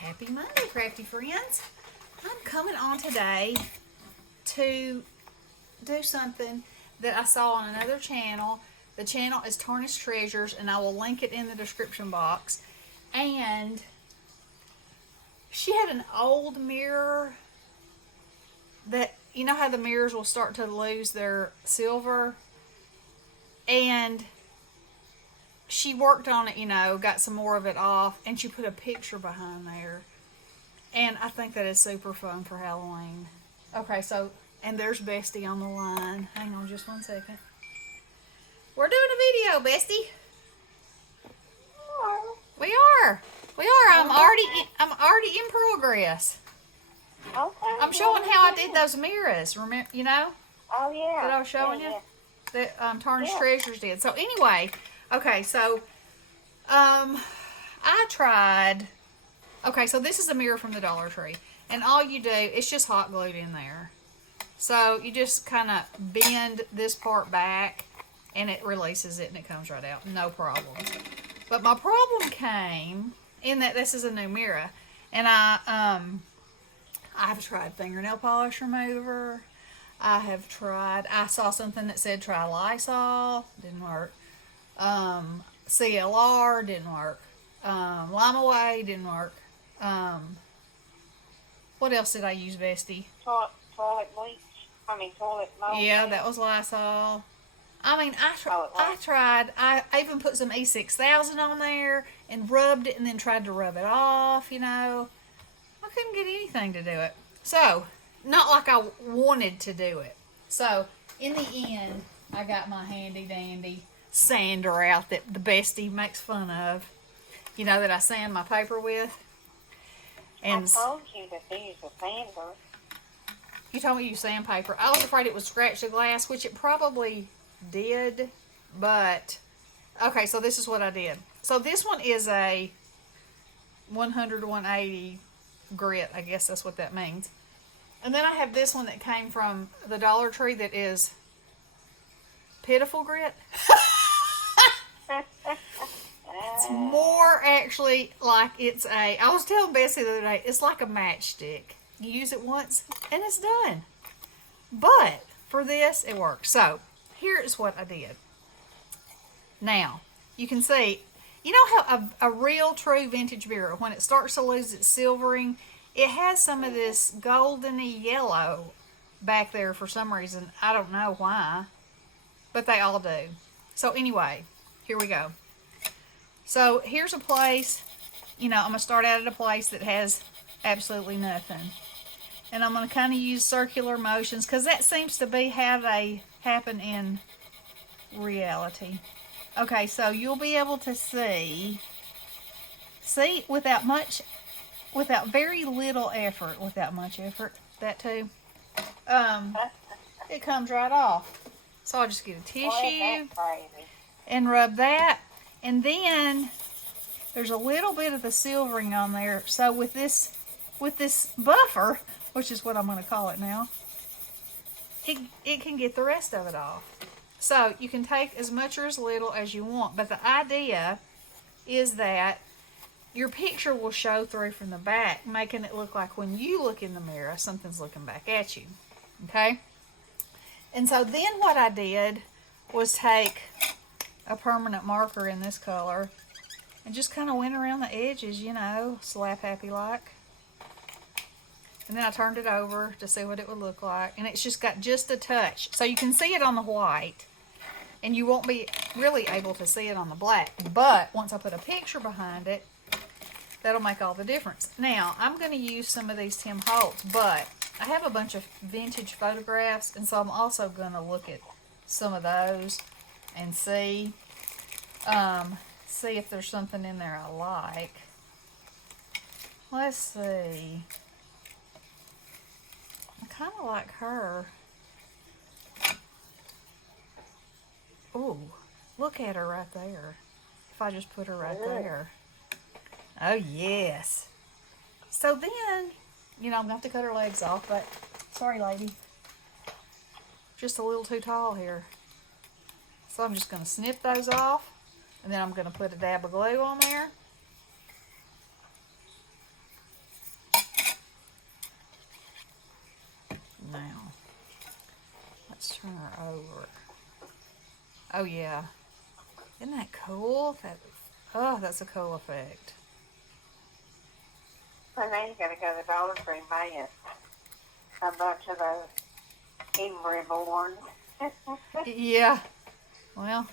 Happy Monday, crafty friends. I'm coming on today to do something that I saw on another channel. The channel is Tarnished Treasures, and I will link it in the description box. And she had an old mirror that, you know how the mirrors will start to lose their silver? And she worked on it, got some more of it off, and she put a picture behind there. And I think that is super fun for Halloween. Okay, so, and there's Bestie on the line. Hang on just 1 second. We're doing a video, Bestie. We are. I'm already in progress. Okay. I'm showing how I did those mirrors. Remember, Oh, yeah. that I was showing you? That Tarnished Treasures did. So anyway, okay, so I tried. Okay, so this is a mirror from the Dollar Tree, and all you do, it's just hot glued in there. So you just kind of bend this part back, and it releases it, and it comes right out. No problem. But my problem came in that this is a new mirror, and I've tried fingernail polish remover. I saw something that said try Lysol, didn't work. CLR, didn't work. Lime Away, didn't work. What else did I use, Bestie? Toilet bleach. Toilet mold. Yeah, that was Lysol. I tried. I even put some E6000 on there and rubbed it and then tried to rub it off, I couldn't get anything to do it. So, not like I wanted to do it. So, in the end, I got my handy dandy sander out that the Bestie makes fun of. That I sand my paper with. And I told you to use a sander. You told me you use sandpaper. I was afraid it would scratch the glass, which it probably did. But, okay, so this is what I did. So this one is a 100 to 180 grit. I guess that's what that means. And then I have this one that came from the Dollar Tree that is pitiful grit. It's more actually like I was telling Bessie the other day, it's like a matchstick. You use it once and it's done. But for this, it works. So here is what I did. Now, you can see, you know how a real true vintage mirror, when it starts to lose its silvering, it has some of this goldeny yellow back there for some reason. I don't know why, but they all do. So anyway, here we go. So here's a place, I'm going to start out at a place that has absolutely nothing. And I'm going to kind of use circular motions because that seems to be how they happen in reality. Okay, so you'll be able to see without very little effort, without much effort, that too, it comes right off. So I'll just get a tissue and rub that. And then there's a little bit of the silvering on there. So with this buffer, which is what I'm going to call it now, it can get the rest of it off. So you can take as much or as little as you want. But the idea is that your picture will show through from the back, making it look like when you look in the mirror, something's looking back at you. Okay? And so then what I did was take a permanent marker in this color and just kind of went around the edges, slap happy like. And then I turned it over to see what it would look like, and it's just got just a touch. So you can see it on the white, and you won't be really able to see it on the black. But once I put a picture behind it, that'll make all the difference. Now, I'm going to use some of these Tim Holtz, but I have a bunch of vintage photographs, and so I'm also going to look at some of those and see if there's something in there I like. Let's see. I kind of like her. Ooh, look at her right there. If I just put her right there. Oh, yes. So then, I'm going to have to cut her legs off, but sorry, lady. Just a little too tall here. So I'm just going to snip those off, and then I'm going to put a dab of glue on there. work. Oh yeah. Isn't that cool? That's a cool effect. So now you gotta go to the Dollar Tree and buy a bunch of those Emery boards. Yeah. Well,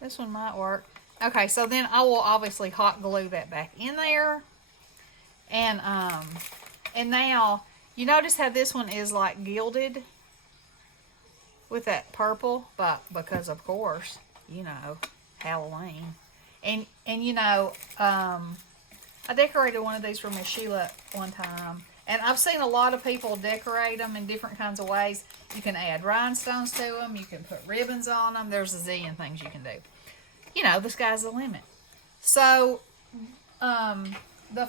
this one might work. Okay, so then I will obviously hot glue that back in there. And now you notice how this one is like gilded with that purple, but because of course, you know, Halloween. And you know, I decorated one of these for Miss Sheila one time. And I've seen a lot of people decorate them in different kinds of ways. You can add rhinestones to them. You can put ribbons on them. There's a zillion things you can do. You know, the sky's the limit. So, the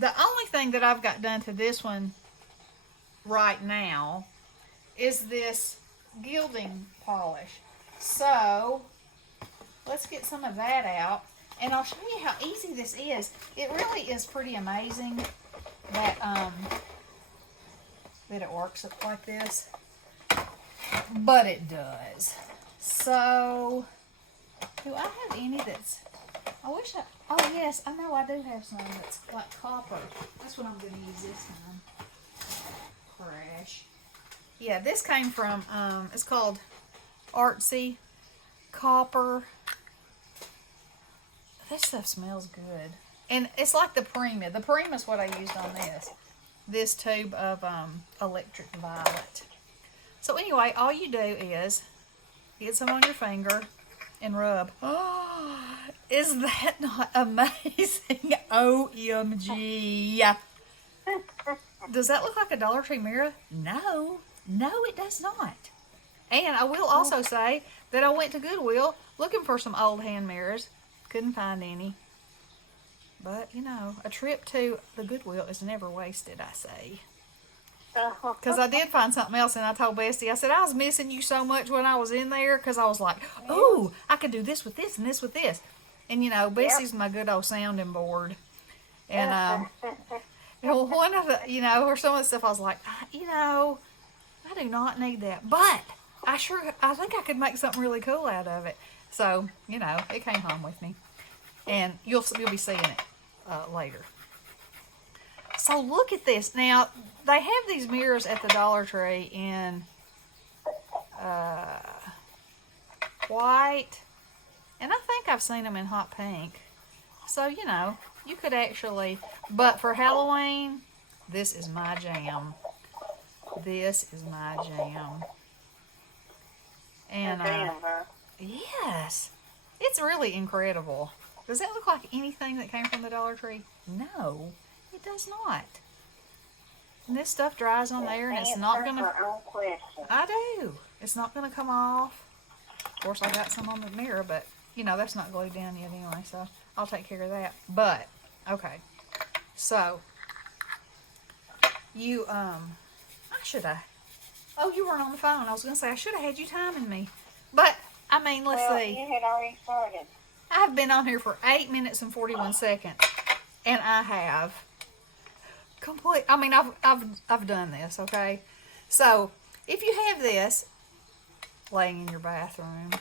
only thing that I've got done to this one right now is this gilding polish. So, let's get some of that out. And I'll show you how easy this is. It really is pretty amazing that that it works like this. But it does. So, do I have any that's... oh yes, I know I do have some that's like copper. That's what I'm going to use this time. Crash. Yeah, this came from, it's called Artsy Copper. This stuff smells good. And it's like the Prima. The Prima is what I used on this. This tube of electric violet. So anyway, all you do is get some on your finger and rub. Oh, is that not amazing? OMG. Does that look like a Dollar Tree mirror? No. No, it does not. And I will also say that I went to Goodwill looking for some old hand mirrors. Couldn't find any. But, you know, a trip to the Goodwill is never wasted, I say. Because I did find something else, and I told Bestie, I said, I was missing you so much when I was in there, because I was like, ooh, I could do this with this and this with this. And, you know, Bestie's my good old sounding board. And, one of the, you know, or some of the stuff I was like, you know, I do not need that. But I think I could make something really cool out of it. So, you know, it came home with me. And you'll be seeing it later. So look at this. Now, they have these mirrors at the Dollar Tree in white. And I think I've seen them in hot pink. So, you know, you could actually, but for Halloween, this is my jam. This is my jam. And, yes, it's really incredible. Does that look like anything that came from the Dollar Tree? No, it does not. And this stuff dries on there, and it's not going to... I do. It's not going to come off. Of course, I got some on the mirror, but, you know, that's not glued down yet anyway, so I'll take care of that. But, okay. So, you, oh, you weren't on the phone. I was going to say, I should have had you timing me. But, I mean, let's see. You had already started. I've been on here for 8 minutes and 41 seconds, and I have I've done this, okay? So, if you have this laying in your bathroom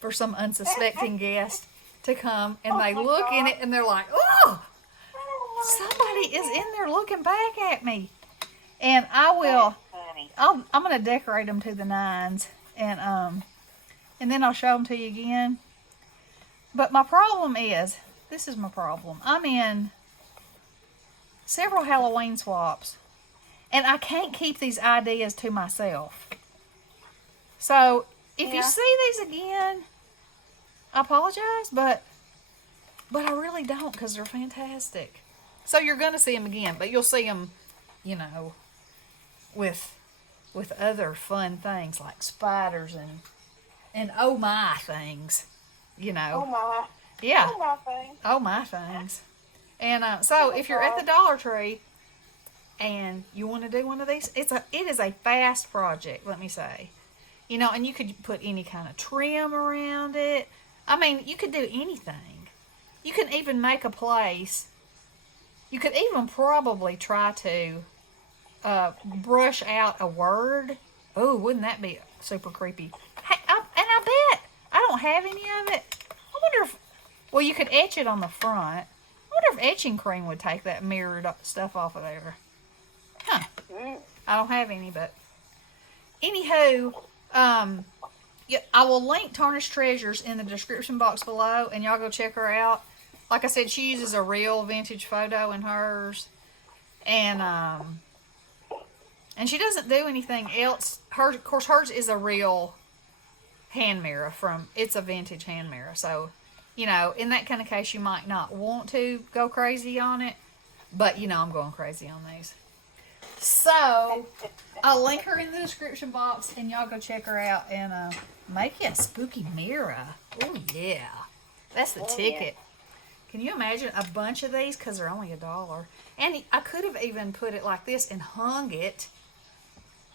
for some unsuspecting guest to come, and they look in it, and they're like, oh, somebody is in there looking back at me. And I'm going to decorate them to the nines, and then I'll show them to you again. But my problem is, this is my problem. I'm in several Halloween swaps, and I can't keep these ideas to myself. So, if you see these again, I apologize, but I really don't, because they're fantastic. So, you're going to see them again, but you'll see them, you know, with other fun things like spiders and oh my things. You know. Oh my. Yeah. Oh my things. Oh my things. And so if you're at the Dollar Tree and you want to do one of these, it is a fast project, let me say. You know, and you could put any kind of trim around it. I mean, you could do anything. You can even make a place. You could even probably try to brush out a word. Oh, wouldn't that be super creepy. Hey, and I bet I don't have any of it. I wonder if, well, you could etch it on the front. I wonder if etching cream would take that mirrored stuff off of there. Huh. I don't have any, but anywho, yeah, I will link Tarnished Treasures in the description box below, and y'all go check her out. Like I said, she uses a real vintage photo in hers, and she doesn't do anything else. Of course, hers is a real hand mirror it's a vintage hand mirror. So, you know, in that kind of case, you might not want to go crazy on it, but you know, I'm going crazy on these. So, I'll link her in the description box, and y'all go check her out and make you a spooky mirror. Oh yeah, that's the ticket. Can you imagine a bunch of these? Because they're only $1. And I could have even put it like this and hung it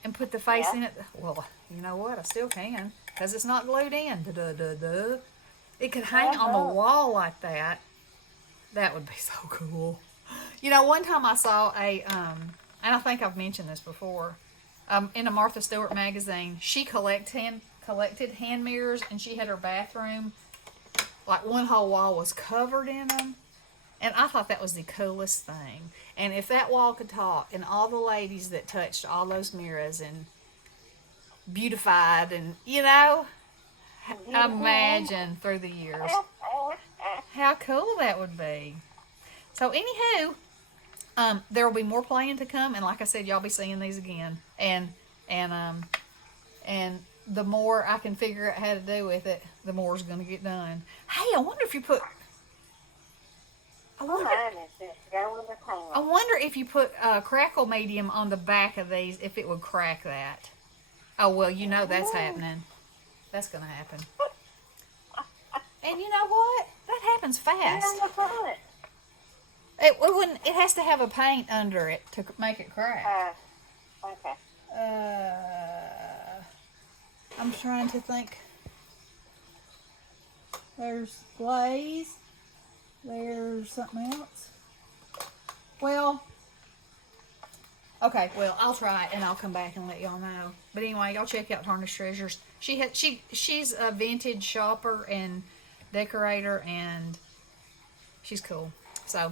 and put the face in it. Well, you know what? I still can because it's not glued in. Da-da-da-da. It could hang on the wall like that. That would be so cool. You know, one time I saw a, and I think I've mentioned this before, in a Martha Stewart magazine, she collected hand mirrors, and she had her bathroom, like one whole wall was covered in them. And I thought that was the coolest thing. And if that wall could talk, and all the ladies that touched all those mirrors and beautified, and, you know, imagine through the years how cool that would be. So, anywho, there will be more playing to come, and like I said, y'all be seeing these again. And the more I can figure out how to do with it, the more is going to get done. Hey, I wonder if you put... I wonder if you put crackle medium on the back of these, if it would crack that. Oh, well, you know that's happening. That's going to happen. And you know what? That happens fast. It wouldn't. It has to have a paint under it to make it crack. Okay. I'm trying to think. There's glaze. There's something else. Well, okay. Well, I'll try it and I'll come back and let y'all know. But anyway, y'all check out Tarnished Treasures. She's a vintage shopper and decorator, and she's cool. So,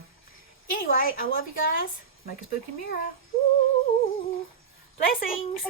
anyway, I love you guys. Make a spooky mirror. Woo! Blessings.